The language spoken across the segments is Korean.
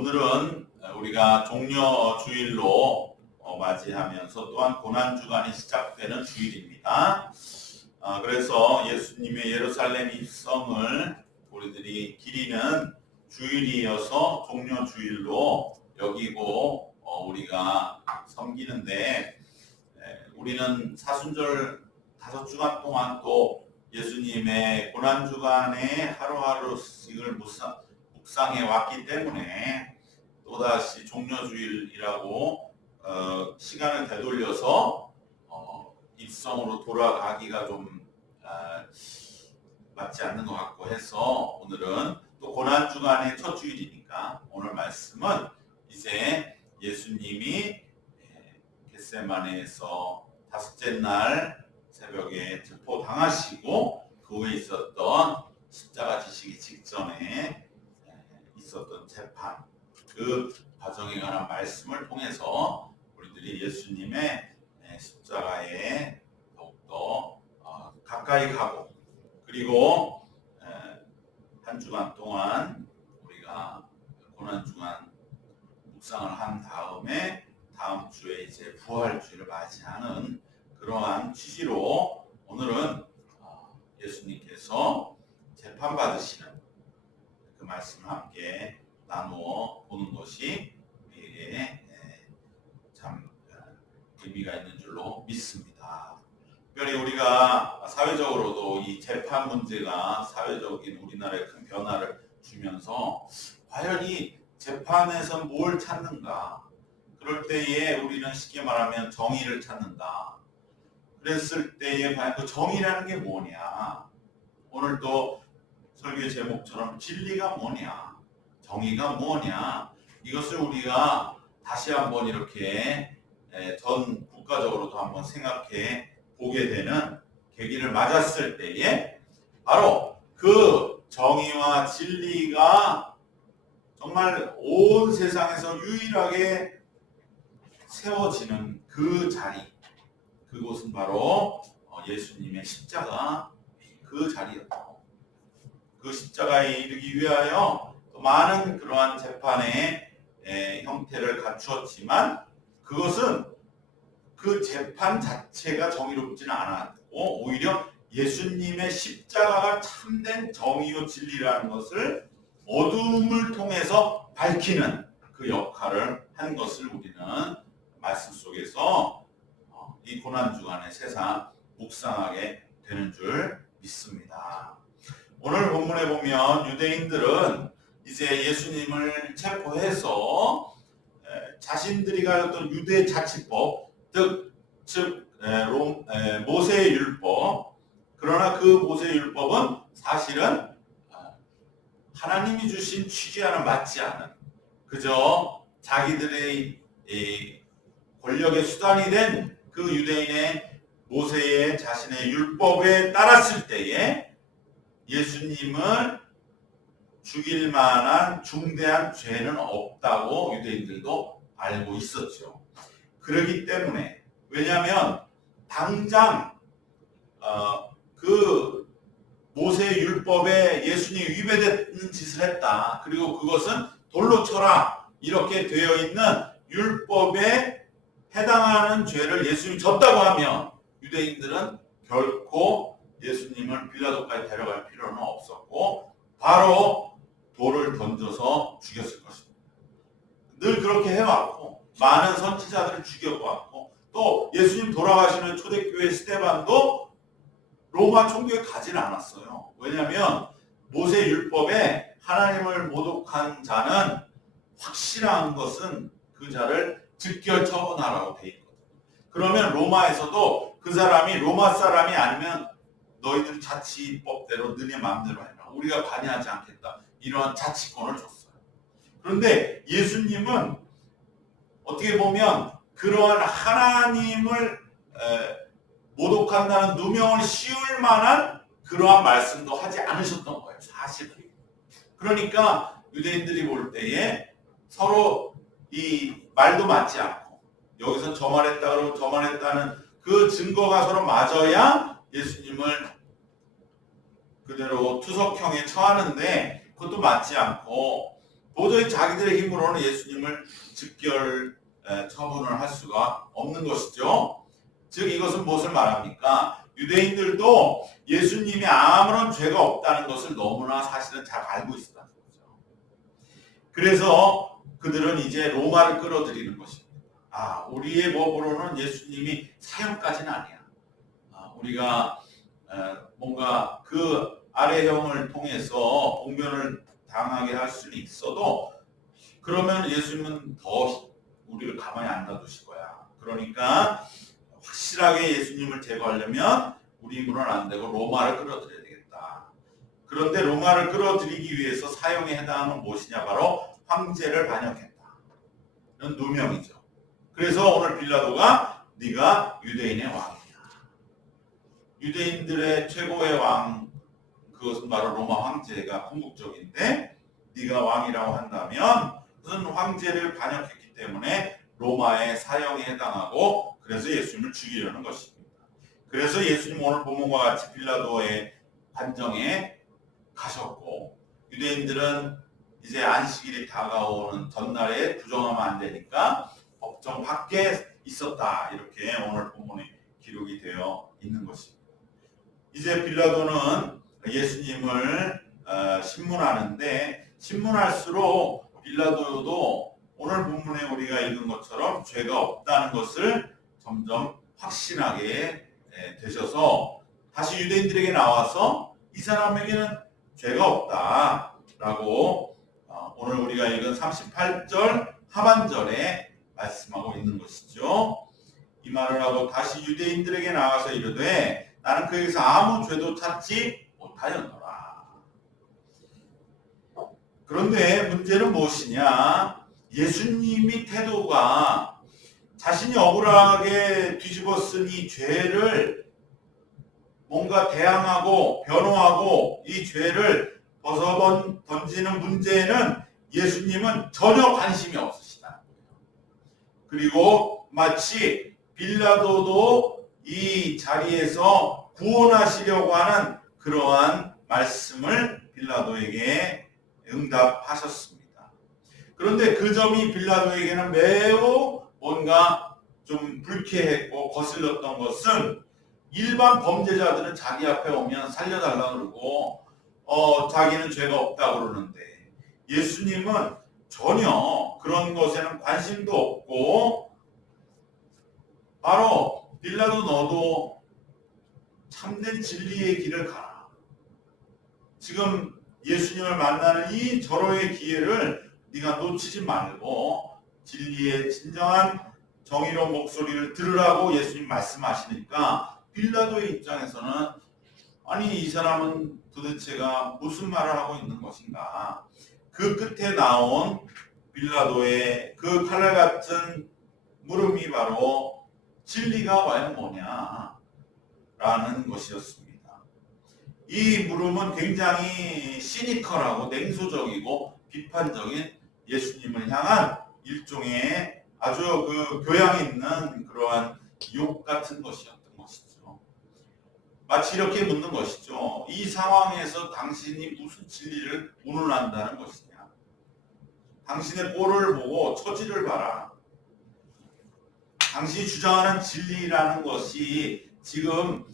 오늘은 우리가 종려주일로 맞이하면서 또한 고난주간이 시작되는 주일입니다. 그래서 예수님의 예루살렘 입성을 우리들이 기리는 주일이어서 종려주일로 여기고 우리가 섬기는데, 우리는 사순절 5주간 동안 또 예수님의 고난주간에 하루하루씩을 묵상해 왔기 때문에 또다시 종려주일이라고 시간을 되돌려서 입성으로 돌아가기가 좀 맞지 않는 것 같고 해서 오늘은 또 고난주간의 첫 주일이니까 오늘 말씀은 이제 예수님이 겟세마네에서 5째 날 새벽에 체포당하시고 그 후에 있었던 십자가 지시기 직전에 있었던 재판, 그 과정에 관한 말씀을 통해서 우리들이 예수님의 십자가에 더욱더 가까이 가고, 그리고 한 주간 동안 우리가 고난주간 묵상을 한 다음에 다음 주에 이제 부활주의를 맞이하는 그러한 취지로 오늘은 예수님께서 재판받으시는 그 말씀을 함께 나누어 보는 것이 우리에게 참 의미가 있는 줄로 믿습니다. 특별히 우리가 사회적으로도 이 재판 문제가 사회적인 우리나라에 큰 변화를 주면서 과연 이 재판에서 뭘 찾는가? 그럴 때에 우리는 쉽게 말하면 정의를 찾는다. 그랬을 때에 과연 그 정의라는 게 뭐냐? 오늘 또 설교의 제목처럼 진리가 뭐냐? 정의가 뭐냐? 이것을 우리가 다시 한번 이렇게 전 국가적으로도 한번 생각해 보게 되는 계기를 맞았을 때에 바로 그 정의와 진리가 정말 온 세상에서 유일하게 세워지는 그 자리, 그곳은 바로 예수님의 십자가 그 자리였고, 그 십자가에 이르기 위하여 많은 그러한 재판의 형태를 갖추었지만 그것은 그 재판 자체가 정의롭지는 않았고 오히려 예수님의 십자가가 참된 정의요 진리라는 것을 어둠을 통해서 밝히는 그 역할을 한 것을 우리는 말씀 속에서 이 고난주간의 세상 묵상하게 되는 줄 믿습니다. 오늘 본문에 보면 유대인들은 이제 예수님을 체포해서 자신들이 가졌던 유대 자치법, 즉 모세의 율법, 그러나 그 모세의 율법은 사실은 하나님이 주신 취지와는 맞지 않은, 그저 자기들의 권력의 수단이 된 그 유대인의 모세의 자신의 율법에 따랐을 때에 예수님을 죽일 만한 중대한 죄는 없다고 유대인들도 알고 있었죠. 그렇기 때문에, 왜냐하면 당장 그 모세의 율법에 예수님이 위배되는 짓을 했다, 그리고 그것은 돌로 쳐라, 이렇게 되어 있는 율법에 해당하는 죄를 예수님이 졌다고 하면 유대인들은 결코 예수님을 빌라도까지 데려갈 필요는 없었고 바로 돌을 던져서 죽였을 것입니다. 늘 그렇게 해왔고 많은 선지자들을 죽여왔고, 또 예수님 돌아가시는 초대교회 스데반도 로마 총독에 가지는 않았어요. 왜냐하면 모세 율법에 하나님을 모독한 자는 확실한 것은 그 자를 즉결 처분하라고 돼 있거든요. 그러면 로마에서도 그 사람이 로마 사람이 아니면 너희들 자치법대로 너네 마음대로 해라, 우리가 관여하지 않겠다, 이러한 자치권을 줬어요. 그런데 예수님은 어떻게 보면 그러한 하나님을 모독한다는 누명을 씌울 만한 그러한 말씀도 하지 않으셨던 거예요, 사실은. 그러니까 유대인들이 볼 때에 서로 이 말도 맞지 않고, 여기서 저 말했다 그러고 저 말했다는 그 증거가 서로 맞아야 예수님을 그대로 투석형에 처하는데 그것도 맞지 않고, 도저히 자기들의 힘으로는 예수님을 즉결 처분을 할 수가 없는 것이죠. 즉 이것은 무엇을 말합니까? 유대인들도 예수님이 아무런 죄가 없다는 것을 너무나 사실은 잘 알고 있었다는 거죠. 그래서 그들은 이제 로마를 끌어들이는 것입니다. 우리의 법으로는 예수님이 사형까지는 아니야. 우리가 뭔가 그 아래형을 통해서 공변을 당하게 할 수는 있어도 그러면 예수님은 더 우리를 가만히 안 놔두실 거야. 그러니까 확실하게 예수님을 제거하려면 우리 힘으로는 안 되고 로마를 끌어들여야 되겠다. 그런데 로마를 끌어들이기 위해서 사형에 해당하는 무엇이냐? 바로 황제를 반역했다. 이런 누명이죠. 그래서 오늘 빌라도가 네가 유대인의 왕이야. 유대인들의 최고의 왕, 그것은 바로 로마 황제가 궁극적인데 네가 왕이라고 한다면 그것은 황제를 반역했기 때문에 로마의 사형에 해당하고 그래서 예수님을 죽이려는 것입니다. 그래서 예수님 오늘 본문과 같이 빌라도의 관정에 가셨고 유대인들은 이제 안식일이 다가오는 전날에 부정하면 안 되니까 법정 밖에 있었다. 이렇게 오늘 본문에 기록이 되어 있는 것입니다. 이제 빌라도는 예수님을 신문하는데 신문할수록 빌라도도 오늘 본문에 우리가 읽은 것처럼 죄가 없다는 것을 점점 확신하게 되셔서 다시 유대인들에게 나와서 이 사람에게는 죄가 없다라고 오늘 우리가 읽은 38절 하반절에 말씀하고 있는 것이죠. 이 말을 하고 다시 유대인들에게 나와서 이르되 나는 그에게서 아무 죄도 찾지 못하였노라. 그런데 문제는 무엇이냐? 예수님이 태도가 자신이 억울하게 뒤집어쓴 이 죄를 뭔가 대항하고 변호하고 이 죄를 벗어 던지는 문제에는 예수님은 전혀 관심이 없으시다는 거예요. 그리고 마치 빌라도도 이 자리에서 구원하시려고 하는 그러한 말씀을 빌라도에게 응답하셨습니다. 그런데 그 점이 빌라도에게는 매우 뭔가 좀 불쾌했고 거슬렸던 것은 일반 범죄자들은 자기 앞에 오면 살려달라고 그러고 자기는 죄가 없다고 그러는데 예수님은 전혀 그런 것에는 관심도 없고 바로 빌라도 너도 참된 진리의 길을 가라. 지금 예수님을 만나는 이 절호의 기회를 네가 놓치지 말고 진리의 진정한 정의로운 목소리를 들으라고 예수님 말씀하시니까 빌라도의 입장에서는 아니 이 사람은 도대체가 무슨 말을 하고 있는 것인가. 그 끝에 나온 빌라도의 그 칼날 같은 물음이 바로 진리가 과연 뭐냐 라는 것이었습니다. 이 물음은 굉장히 시니컬하고 냉소적이고 비판적인 예수님을 향한 일종의 아주 그 교양 있는 그러한 욕 같은 것이었던 것이죠. 마치 이렇게 묻는 것이죠. 이 상황에서 당신이 무슨 진리를 운운한다는 것이냐. 당신의 꼴을 보고 처지를 봐라. 당신이 주장하는 진리라는 것이 지금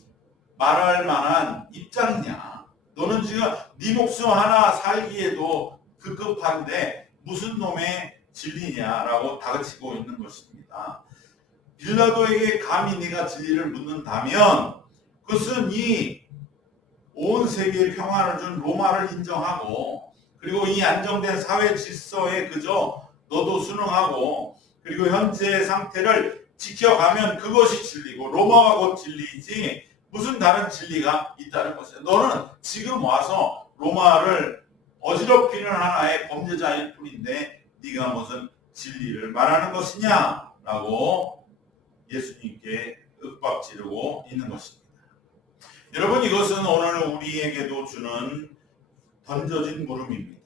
말할 만한 입장이냐. 너는 지금 네 목숨 하나 살기에도 급급한데 무슨 놈의 진리냐라고 다그치고 있는 것입니다. 빌라도에게 감히 네가 진리를 묻는다면 그것은 이 온 세계에 평화를 준 로마를 인정하고 그리고 이 안정된 사회 질서에 그저 너도 순응하고 그리고 현재의 상태를 지켜가면 그것이 진리고 로마가 곧 진리이지 무슨 다른 진리가 있다는 것이야. 너는 지금 와서 로마를 어지럽히는 하나의 범죄자일 뿐인데 네가 무슨 진리를 말하는 것이냐라고 예수님께 윽박지르고 있는 것입니다. 여러분 이것은 오늘 우리에게도 주는 던져진 물음입니다.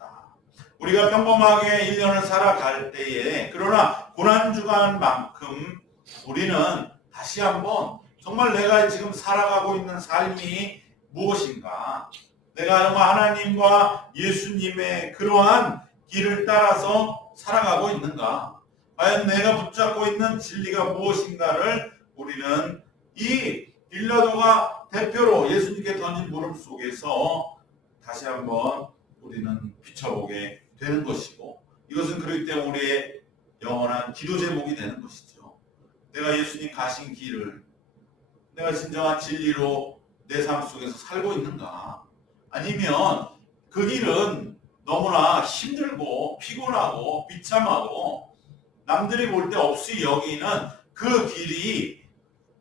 우리가 평범하게 1년을 살아갈 때에 그러나 고난주간만큼 우리는 다시 한번 정말 내가 지금 살아가고 있는 삶이 무엇인가? 내가 정말 하나님과 예수님의 그러한 길을 따라서 살아가고 있는가? 과연 내가 붙잡고 있는 진리가 무엇인가를 우리는 이 빌라도가 대표로 예수님께 던진 물음 속에서 다시 한번 우리는 비춰보게 되는 것이고, 이것은 그렇기 때문에 우리의 영원한 기도 제목이 되는 것이죠. 내가 예수님 가신 길을, 내가 진정한 진리로 내 삶 속에서 살고 있는가? 아니면 그 길은 너무나 힘들고 피곤하고 비참하고 남들이 볼 때 없이 여기는 그 길이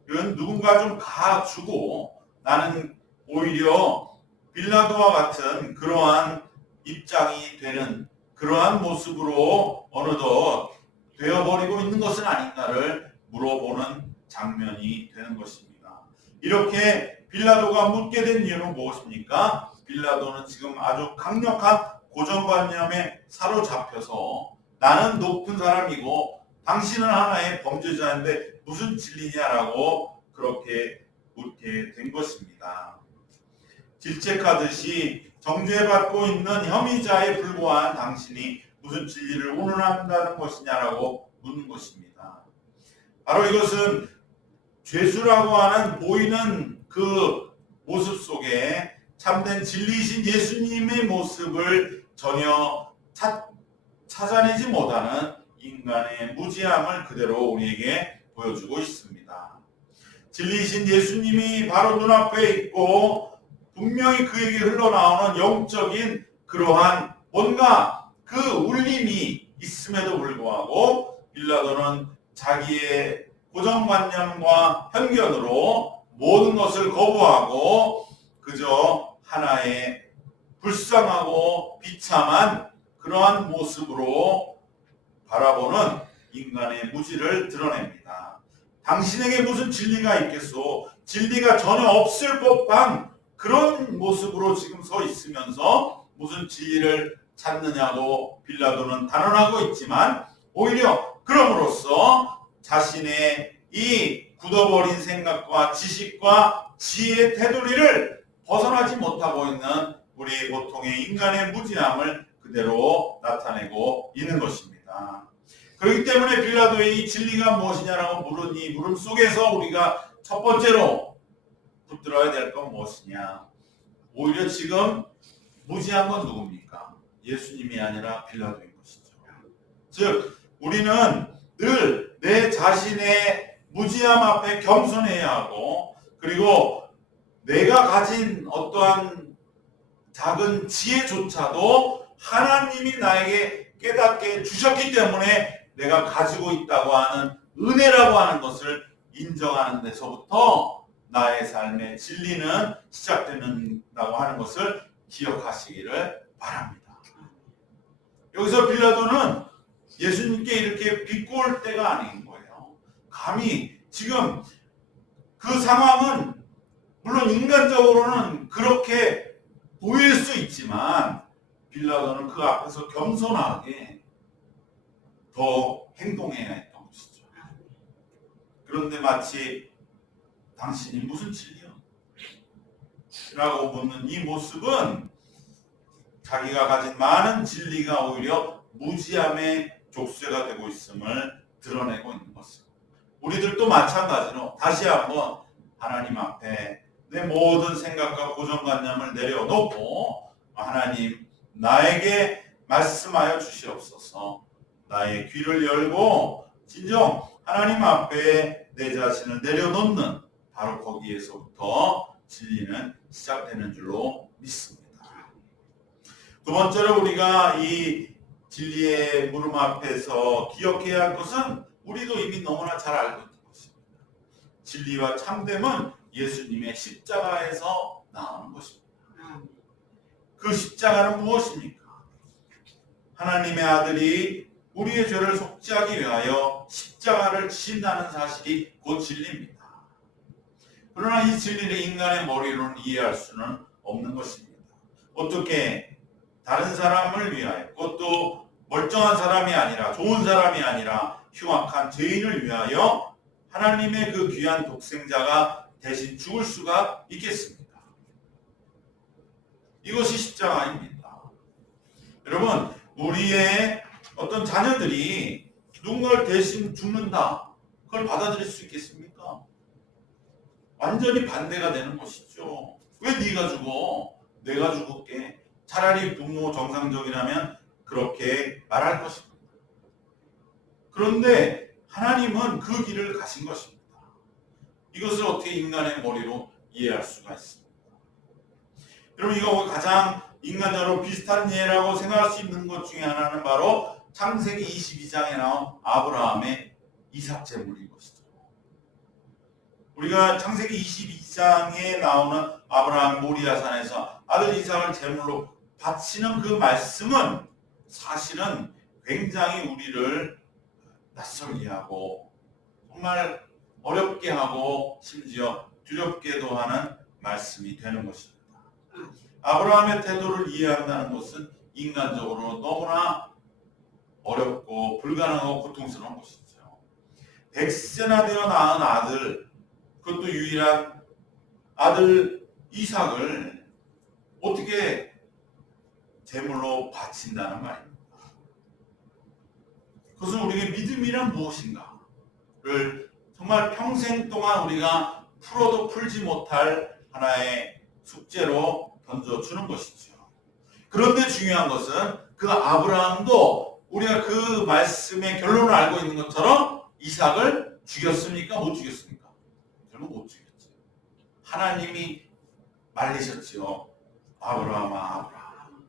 누군가 좀 가주고 나는 오히려 빌라도와 같은 그러한 입장이 되는 그러한 모습으로 어느덧 되어버리고 있는 것은 아닌가를 물어보는 장면이 되는 것입니다. 이렇게 빌라도가 묻게 된 이유는 무엇입니까? 빌라도는 지금 아주 강력한 고정관념에 사로잡혀서 나는 높은 사람이고 당신은 하나의 범죄자인데 무슨 진리냐라고 그렇게 묻게 된 것입니다. 질책하듯이 정죄받고 있는 혐의자에 불과한 당신이 무슨 진리를 운운한다는 것이냐라고 묻는 것입니다. 바로 이것은 죄수라고 하는 보이는 그 모습 속에 참된 진리이신 예수님의 모습을 전혀 찾아내지 못하는 인간의 무지함을 그대로 우리에게 보여주고 있습니다. 진리이신 예수님이 바로 눈앞에 있고 분명히 그에게 흘러나오는 영적인 그러한 뭔가 그 울림이 있음에도 불구하고 빌라도는 자기의 고정관념과 편견으로 모든 것을 거부하고 그저 하나의 불쌍하고 비참한 그러한 모습으로 바라보는 인간의 무지를 드러냅니다. 당신에게 무슨 진리가 있겠소? 진리가 전혀 없을 법한 그런 모습으로 지금 서 있으면서 무슨 진리를 찾느냐고 빌라도는 단언하고 있지만 오히려 그럼으로써 자신의 이 굳어버린 생각과 지식과 지혜의 테두리를 벗어나지 못하고 있는 우리 보통의 인간의 무지함을 그대로 나타내고 있는 것입니다. 그렇기 때문에 빌라도의 이 진리가 무엇이냐라고 물은 이 물음 속에서 우리가 첫 번째로 붙들어야 될 건 무엇이냐? 오히려 지금 무지한 건 누굽니까? 예수님이 아니라 빌라도인 것이죠. 즉 우리는 늘 내 자신의 무지함 앞에 겸손해야 하고 그리고 내가 가진 어떠한 작은 지혜조차도 하나님이 나에게 깨닫게 주셨기 때문에 내가 가지고 있다고 하는 은혜라고 하는 것을 인정하는 데서부터 나의 삶의 진리는 시작된다고 하는 것을 기억하시기를 바랍니다. 여기서 빌라도는 예수님께 이렇게 비꼬을 때가 아닌 거예요. 감히 지금 그 상황은 물론 인간적으로는 그렇게 보일 수 있지만 빌라도는 그 앞에서 겸손하게 더 행동해야 했던 것이죠. 그런데 마치 당신이 무슨 진리요? 라고 묻는 이 모습은 자기가 가진 많은 진리가 오히려 무지함의 족쇄가 되고 있음을 드러내고 있는 것입니다. 우리들도 마찬가지로 다시 한번 하나님 앞에 내 모든 생각과 고정관념을 내려놓고 하나님 나에게 말씀하여 주시옵소서. 나의 귀를 열고 진정 하나님 앞에 내 자신을 내려놓는 바로 거기에서부터 진리는 시작되는 줄로 믿습니다. 두 번째로 우리가 이 진리의 물음 앞에서 기억해야 할 것은 우리도 이미 너무나 잘 알고 있는 것입니다. 진리와 참됨은 예수님의 십자가에서 나오는 것입니다. 그 십자가는 무엇입니까? 하나님의 아들이 우리의 죄를 속죄하기 위하여 십자가를 지신다는 사실이 곧 진리입니다. 그러나 이 진리를 인간의 머리로는 이해할 수는 없는 것입니다. 어떻게 다른 사람을 위하여 그것도 멀쩡한 사람이 아니라 좋은 사람이 아니라 흉악한 죄인을 위하여 하나님의 그 귀한 독생자가 대신 죽을 수가 있겠습니까? 이것이 십자가입니다. 여러분 우리의 어떤 자녀들이 누군가를 대신 죽는다. 그걸 받아들일 수 있겠습니까? 완전히 반대가 되는 것이죠. 왜 네가 죽어? 내가 죽을게. 차라리 부모 정상적이라면 그렇게 말할 것입니다. 그런데 하나님은 그 길을 가신 것입니다. 이것을 어떻게 인간의 머리로 이해할 수가 있습니까? 여러분, 이거 가장 인간적으로 비슷한 예라고 생각할 수 있는 것 중에 하나는 바로 창세기 22장에 나온 아브라함의 이삭 제물인 것이죠. 우리가 창세기 22장에 나오는 아브라함 모리아산에서 아들 이삭을 제물로 바치는 그 말씀은 사실은 굉장히 우리를 낯설게 하고 정말 어렵게 하고 심지어 두렵게도 하는 말씀이 되는 것입니다. 아브라함의 태도를 이해한다는 것은 인간적으로 너무나 어렵고 불가능하고 고통스러운 것이죠. 100세나 되어 낳은 아들, 그것도 유일한 아들 이삭을 어떻게 제물로 바친다는 말입니다. 그것은 우리에게 믿음이란 무엇인가를 정말 평생 동안 우리가 풀어도 풀지 못할 하나의 숙제로 던져주는 것이죠. 그런데 중요한 것은 그 아브라함도 우리가 그 말씀의 결론을 알고 있는 것처럼 이삭을 죽였습니까? 못 죽였습니까? 결국 못 죽였죠. 하나님이 말리셨지요. 아브라함아, 아브라함,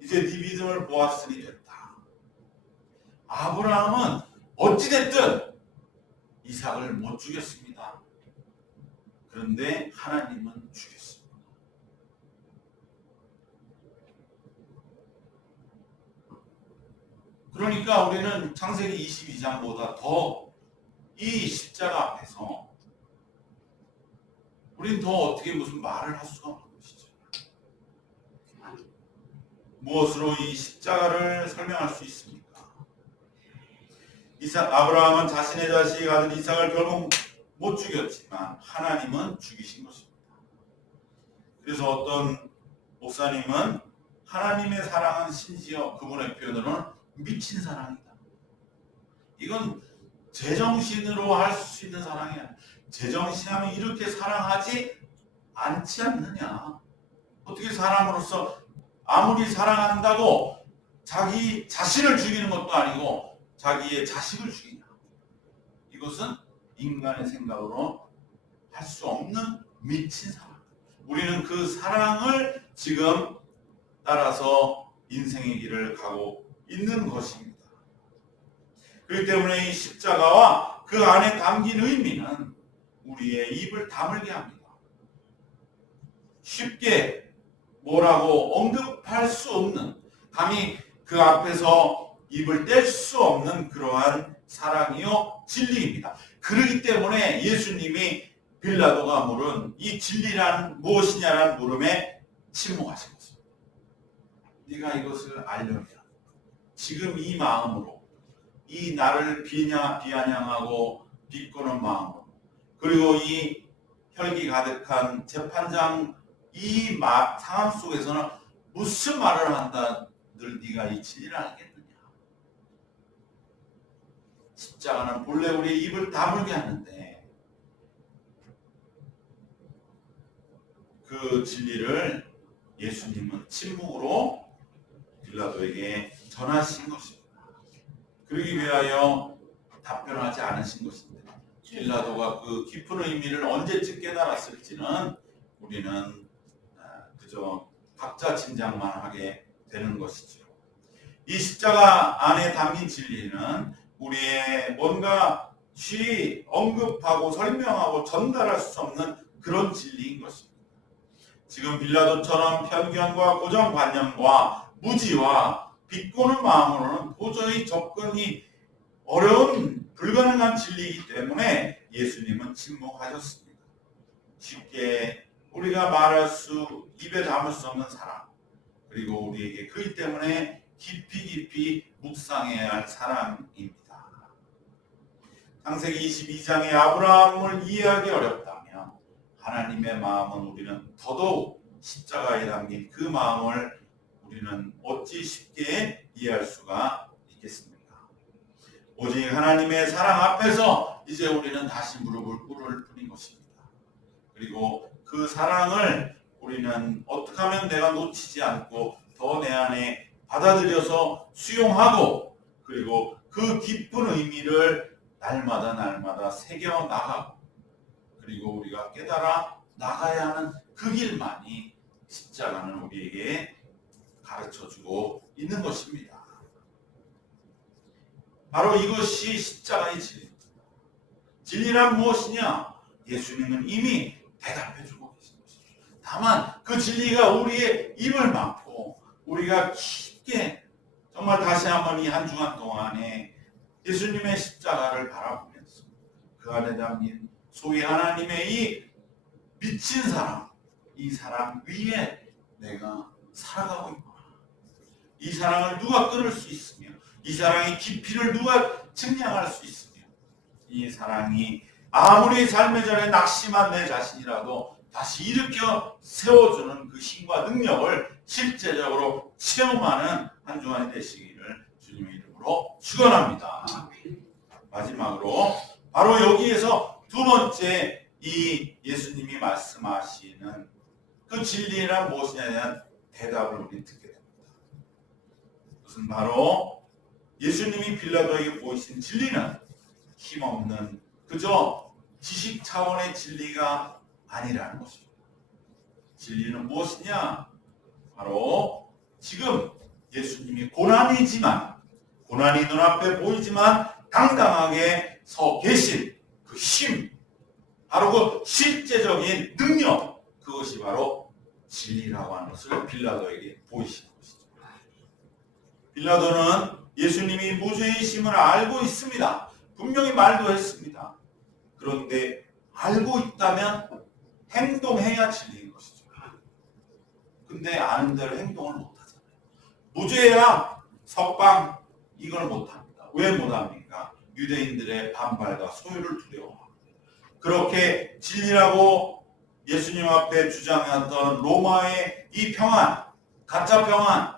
이제 네 믿음을 보았으니 됐다. 아브라함은 어찌됐든 이삭을 못 죽였습니다. 그런데 하나님은 죽였습니다. 그러니까 우리는 창세기 22장보다 더 이 십자가 앞에서 우리는 더 어떻게 무슨 말을 할 수가 없는 것이죠. 무엇으로 이 십자가를 설명할 수 있습니까? 아브라함은 자신의 자식 아들 이삭을 결국 못 죽였지만 하나님은 죽이신 것입니다. 그래서 어떤 목사님은 하나님의 사랑은 심지어 그분의 표현으로는 미친 사랑이다. 이건 제정신으로 할 수 있는 사랑이 아니야. 제정신하면 이렇게 사랑하지 않지 않느냐. 어떻게 사람으로서 아무리 사랑한다고 자기 자신을 죽이는 것도 아니고 자기의 자식을 죽이냐. 이것은 인간의 생각으로 할 수 없는 미친 사랑. 우리는 그 사랑을 지금 따라서 인생의 길을 가고 있는 것입니다. 그렇기 때문에 이 십자가와 그 안에 담긴 의미는 우리의 입을 다물게 합니다. 쉽게 뭐라고 언급할 수 없는, 감히 그 앞에서 입을 뗄 수 없는 그러한 사랑이요 진리입니다. 그렇기 때문에 예수님이 빌라도가 물은 이 진리란 무엇이냐라는 물음에 침묵하신 것입니다. 네가 이것을 알려면 지금 이 마음으로, 이 나를 비아냥하고 비꼬는 마음으로, 그리고 이 혈기 가득한 재판장 이 상황 속에서는 무슨 말을 한다 늘 네가 이 진리를 알겠느냐. 십자가는 본래 우리의 입을 다물게 하는데 그 진리를 예수님은 침묵으로 빌라도에게 전하신 것입니다. 그러기 위하여 답변하지 않으신 것인데 빌라도가 그 깊은 의미를 언제쯤 깨달았을지는 우리는 그저 각자 짐작만 하게 되는 것이죠. 이 십자가 안에 담긴 진리는 우리의 뭔가 쉬 언급하고 설명하고 전달할 수 없는 그런 진리인 것입니다. 지금 빌라도처럼 편견과 고정관념과 무지와 비꼬는 마음으로는 도저히 접근이 어려운 불가능한 진리이기 때문에 예수님은 침묵하셨습니다. 쉽게 우리가 말할 수, 입에 담을 수 없는 사랑, 그리고 우리에게 그렇기 때문에 깊이 묵상해야 할 사랑입니다. 창세기 22장의 아브라함을 이해하기 어렵다면 하나님의 마음은 우리는 더더욱 십자가에 담긴 그 마음을 우리는 어찌 쉽게 이해할 수가 있겠습니까? 오직 하나님의 사랑 앞에서 이제 우리는 다시 무릎을 꿇을 뿐인 것입니다. 그리고 그 사랑을 우리는 어떻게 하면 내가 놓치지 않고 더 내 안에 받아들여서 수용하고, 그리고 그 깊은 의미를 날마다 새겨 나가고, 그리고 우리가 깨달아 나가야 하는 그 길만이 십자가는 우리에게 가르쳐주고 있는 것입니다. 바로 이것이 십자가의 진리입니다. 진리란 무엇이냐? 예수님은 이미 대답해주고 계신 것입니다. 다만 그 진리가 우리의 입을 막고 우리가 깊게 정말 다시 한번 이 한 주간 동안에 예수님의 십자가를 바라보면서 그 안에 담긴 소위 하나님의 이 미친 사랑, 이 사랑 위에 내가 살아가고 있구나. 이 사랑을 누가 끊을 수 있으며, 이 사랑의 깊이를 누가 측량할 수 있으며, 이 사랑이 아무리 삶의 전에 낙심한 내 자신이라도 다시 일으켜 세워주는 그 힘과 능력을 실제적으로 체험하는 한 주간이 되시기를 주님의 이름으로 축원합니다. 마지막으로 바로 여기에서 두 번째 이 예수님이 말씀하시는 그 진리란 무엇이냐에 대한 대답을 우리 듣게 됩니다. 그것은 바로 예수님이 빌라도에게 보이신 진리는 힘없는 그저 지식 차원의 진리가 아니라는 것입니다. 진리는 무엇이냐? 바로 지금 예수님이 고난이 눈앞에 보이지만 당당하게 서 계신 그 힘, 바로 그 실제적인 능력, 그것이 바로 진리라고 하는 것을 빌라도에게 보이신 것이죠. 빌라도는 예수님이 무죄이심을 알고 있습니다. 분명히 말도 했습니다. 그런데 알고 있다면 행동해야 진리인 것이죠. 근데 아는 대로 행동을 못하잖아요. 무죄야 석방 이걸 못합니다. 왜 못합니까? 유대인들의 반발과 소유를 두려워합니다. 그렇게 진리라고 예수님 앞에 주장했던 로마의 이 평안, 가짜 평안,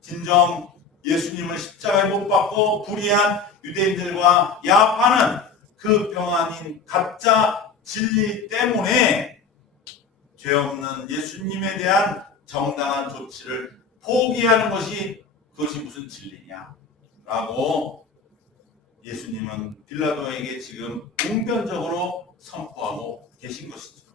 진정 예수님을 십자가에 못 박고 불의한 유대인들과 야합하는 그 평안인 가짜 진리 때문에 죄 없는 예수님에 대한 정당한 조치를 포기하는 것이 그것이 무슨 진리냐라고 예수님은 빌라도에게 지금 웅변적으로 선포하고 계신 것이죠.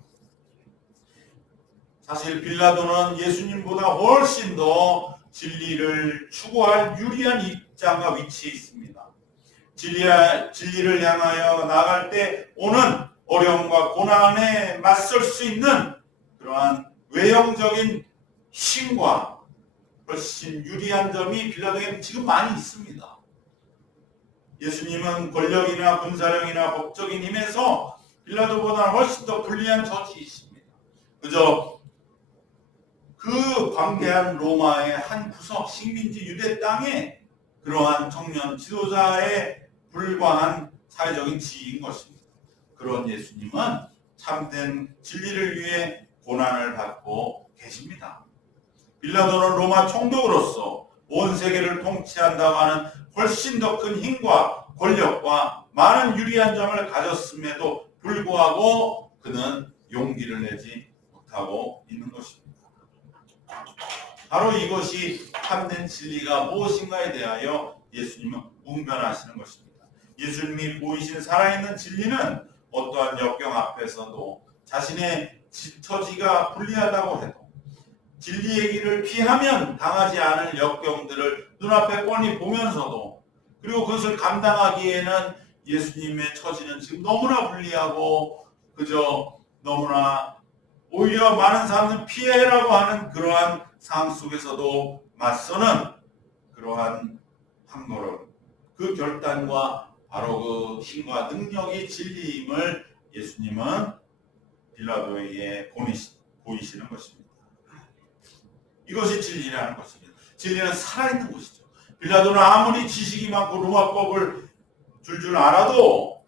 사실 빌라도는 예수님보다 훨씬 더 진리를 추구할 유리한 입장과 위치에 있습니다. 진리를 향하여 나갈 때 오는 어려움과 고난에 맞설 수 있는 그러한 외형적인 힘과 훨씬 유리한 점이 빌라도에게 지금 많이 있습니다. 예수님은 권력이나 군사력이나 법적인 힘에서 빌라도보다 훨씬 더 불리한 처지이십니다. 그저 그 광대한 로마의 한 구석 식민지 유대 땅에 그러한 청년 지도자에 불과한 사회적인 지위인 것입니다. 그런 예수님은 참된 진리를 위해 고난을 받고 계십니다. 빌라도는 로마 총독으로서 온 세계를 통치한다고 하는 훨씬 더 큰 힘과 권력과 많은 유리한 점을 가졌음에도 불구하고 그는 용기를 내지 못하고 있는 것입니다. 바로 이것이 참된 진리가 무엇인가에 대하여 예수님은 웅변하시는 것입니다. 예수님이 보이신 살아있는 진리는 어떠한 역경 앞에서도 자신의 처지가 불리하다고 해도 진리의 길을 피하면 당하지 않을 역경들을 눈앞에 뻔히 보면서도, 그리고 그것을 감당하기에는 예수님의 처지는 지금 너무나 불리하고 그저 너무나 오히려 많은 사람들은 피해라고 하는 그러한 상황 속에서도 맞서는 그러한 한 걸음, 그 결단과 바로 그 힘과 능력이 진리임을 예수님은 빌라도에게 보이시는 것입니다. 이것이 진리라는 것입니다. 진리는 살아있는 것이죠. 빌라도는 아무리 지식이 많고 로마법을 줄줄 알아도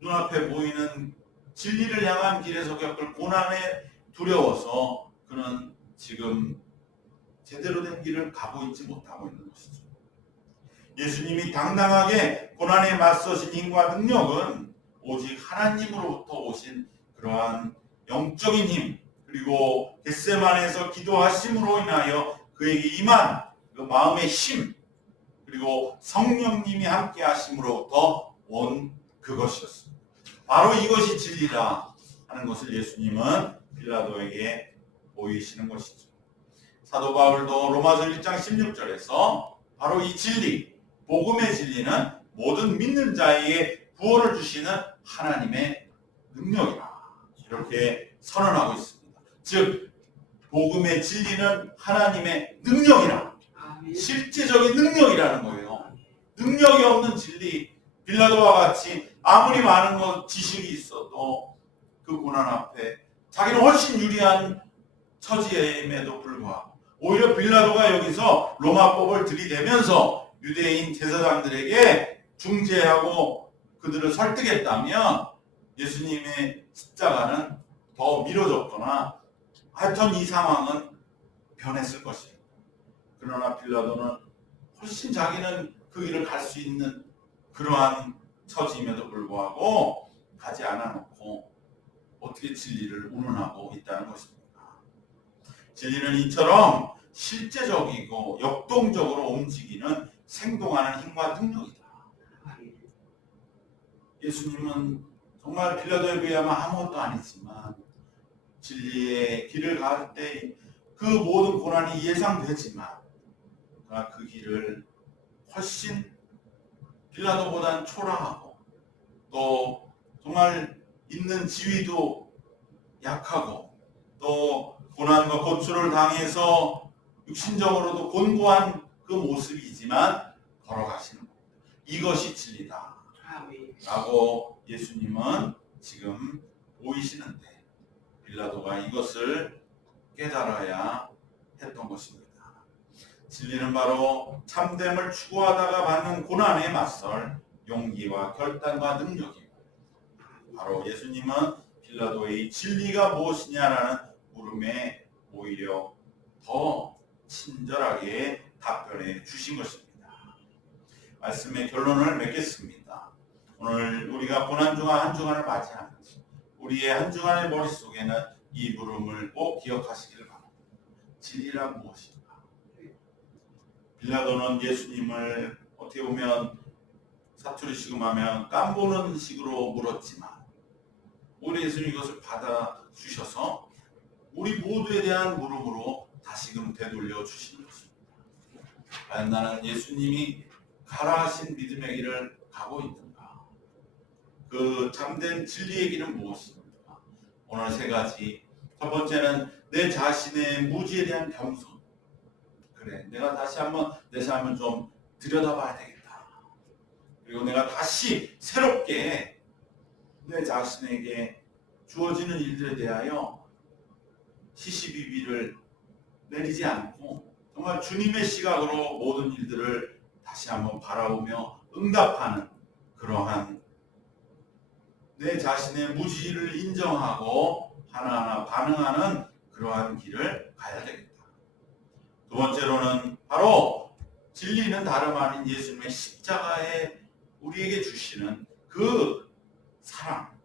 눈앞에 보이는 진리를 향한 길에서 겪을 고난에 두려워서 그는 지금 제대로 된 길을 가고 있지 못하고 있는 것이죠. 예수님이 당당하게 고난에 맞서신 힘과 능력은 오직 하나님으로부터 오신 그러한 영적인 힘, 그리고 겟세마네에서 기도하심으로 인하여 그에게 임한 그 마음의 힘, 그리고 성령님이 함께 하심으로부터 온 그것이었습니다. 바로 이것이 진리라 하는 것을 예수님은 빌라도에게 보이시는 것이죠. 사도 바울도 로마서 1장 16절에서 바로 이 진리, 복음의 진리는 모든 믿는 자에게 구원을 주시는 하나님의 능력이라 이렇게 선언하고 있습니다. 즉 복음의 진리는 하나님의 능력이라, 실제적인 능력이라는 거예요. 능력이 없는 진리, 빌라도와 같이 아무리 많은 지식이 있어도 그 고난 앞에 자기는 훨씬 유리한 처지임에도 불구하고 오히려 빌라도가 여기서 로마법을 들이대면서 유대인 제사장들에게 중재하고 그들을 설득했다면 예수님의 십자가는 더 미뤄졌거나 하여튼 이 상황은 변했을 것입니다. 그러나 빌라도는 훨씬 자기는 그 길을 갈 수 있는 그러한 처지임에도 불구하고 가지 않아놓고 어떻게 진리를 운운하고 있다는 것입니다. 진리는 이처럼 실제적이고 역동적으로 움직이는 생동하는 힘과 능력이다. 예수님은 정말 빌라도에 비하면 아무것도 아니지만 진리의 길을 갈 때 그 모든 고난이 예상되지만 그 길을 훨씬 빌라도보다는 초라하고 또 정말 있는 지위도 약하고 또 고난과 고초를 당해서 육신적으로도 곤고한 그 모습이지만 걸어가시는 겁니다. 이것이 진리다 라고 예수님은 지금 보이시는데 빌라도가 이것을 깨달아야 했던 것입니다. 진리는 바로 참됨을 추구하다가 받는 고난에 맞설 용기와 결단과 능력입니다. 바로 예수님은 빌라도의 진리가 무엇이냐라는 물음에 오히려 더 친절하게 답변해 주신 것입니다. 말씀의 결론을 맺겠습니다. 오늘 우리가 고난 주간 한 주간을 맞이하는 우리의 한 주간의 머릿속에는 이 물음을 꼭 기억하시기를 바랍니다. 진리란 무엇인가? 빌라도는 예수님을 어떻게 보면 사투리 시금하면 깜보는 식으로 물었지만 우리 예수님이 이것을 받아주셔서 우리 모두에 대한 물음으로 다시금 되돌려 주시는 것입니다. 과연 나는 예수님이 가라 하신 믿음의 길을 가고 있는가? 그 참된 진리의 길은 무엇인가? 오늘 세 가지. 첫 번째는 내 자신의 무지에 대한 겸손. 그래, 내가 다시 한번 내 삶을 좀 들여다봐야 되겠다. 그리고 내가 다시 새롭게 내 자신에게 주어지는 일들에 대하여 시시비비를 내리지 않고 정말 주님의 시각으로 모든 일들을 다시 한번 바라보며 응답하는 그러한 내 자신의 무지를 인정하고 하나하나 반응하는 그러한 길을 가야 되겠다. 두 번째로는 바로 진리는 다름 아닌 예수님의 십자가에 우리에게 주시는 그 사랑,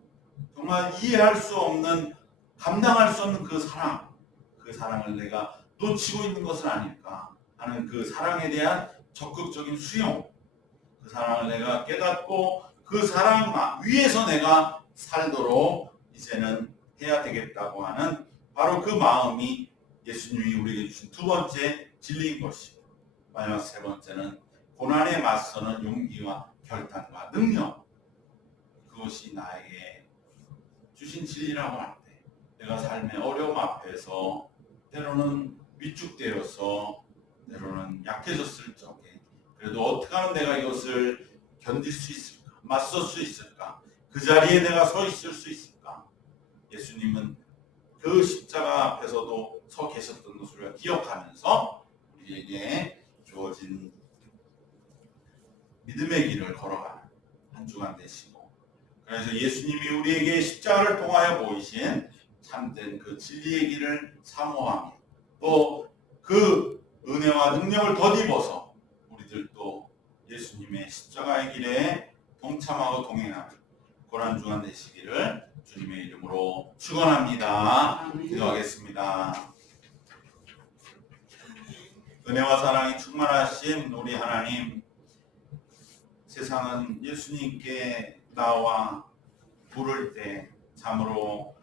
정말 이해할 수 없는, 감당할 수 없는 그 사랑, 그 사랑을 내가 놓치고 있는 것은 아닐까 하는 그 사랑에 대한 적극적인 수용, 그 사랑을 내가 깨닫고 그 사랑 위에서 내가 살도록 이제는 해야 되겠다고 하는 바로 그 마음이 예수님이 우리에게 주신 두 번째 진리인 것이고, 마지막 세 번째는 고난에 맞서는 용기와 결단과 능력, 그것이 나에게 주신 진리라고 할 때 내가 삶의 어려움 앞에서 때로는 위축되어서 때로는 약해졌을 적에 그래도 어떻게 하면 내가 이것을 견딜 수 있을까? 맞설 수 있을까? 그 자리에 내가 서 있을 수 있을까? 예수님은 그 십자가 앞에서도 서 계셨던 것을 우리가 기억하면서 우리에게 주어진 믿음의 길을 걸어가는 한 주간 되시고, 그래서 예수님이 우리에게 십자가를 통하여 보이신 참된 그 진리의 길을 사모하며 또 그 은혜와 능력을 덧입어서 우리들도 예수님의 십자가의 길에 동참하고 동행하는 고난주간 되시기를 주님의 이름으로 축원합니다. 기도하겠습니다. 은혜와 사랑이 충만하신 우리 하나님, 세상은 예수님께 나와 부를 때 참으로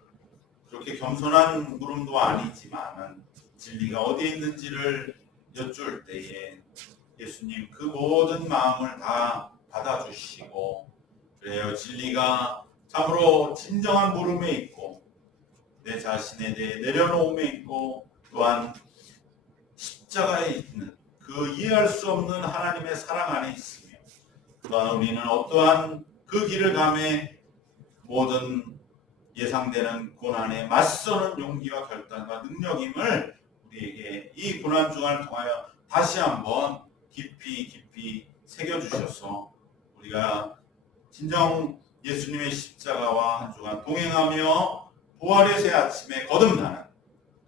그렇게 겸손한 물음도 아니지만 진리가 어디에 있는지를 여쭐 때에 예수님 그 모든 마음을 다 받아주시고, 그래요, 진리가 참으로 진정한 물음에 있고 내 자신에 대해 내려놓음에 있고 또한 십자가에 있는 그 이해할 수 없는 하나님의 사랑 안에 있으며, 또한 우리는 어떠한 그 길을 감해 모든 예상되는 고난에 맞서는 용기와 결단과 능력임을 우리에게 이 고난주간을 통하여 다시 한번 깊이 새겨주셔서 우리가 진정 예수님의 십자가와 한 주간 동행하며 부활의 새 아침에 거듭나는,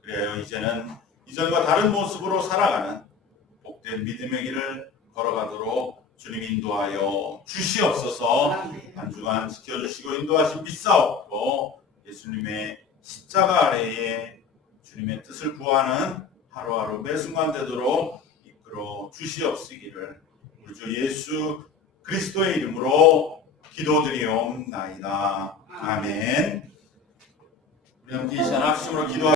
그래요, 이제는 이전과 다른 모습으로 살아가는 복된 믿음의 길을 걸어가도록 주님 인도하여 주시옵소서. 한 주간 지켜주시고 인도하신 믿사옵고 예수님의 십자가 아래에 주님의 뜻을 구하는 하루하루 매 순간 되도록 이끌어 주시옵시기를 우리 주 예수 그리스도의 이름으로 기도드리옵나이다. 아멘. 우리 함께 이 시간 합심으로 기도하겠습니다.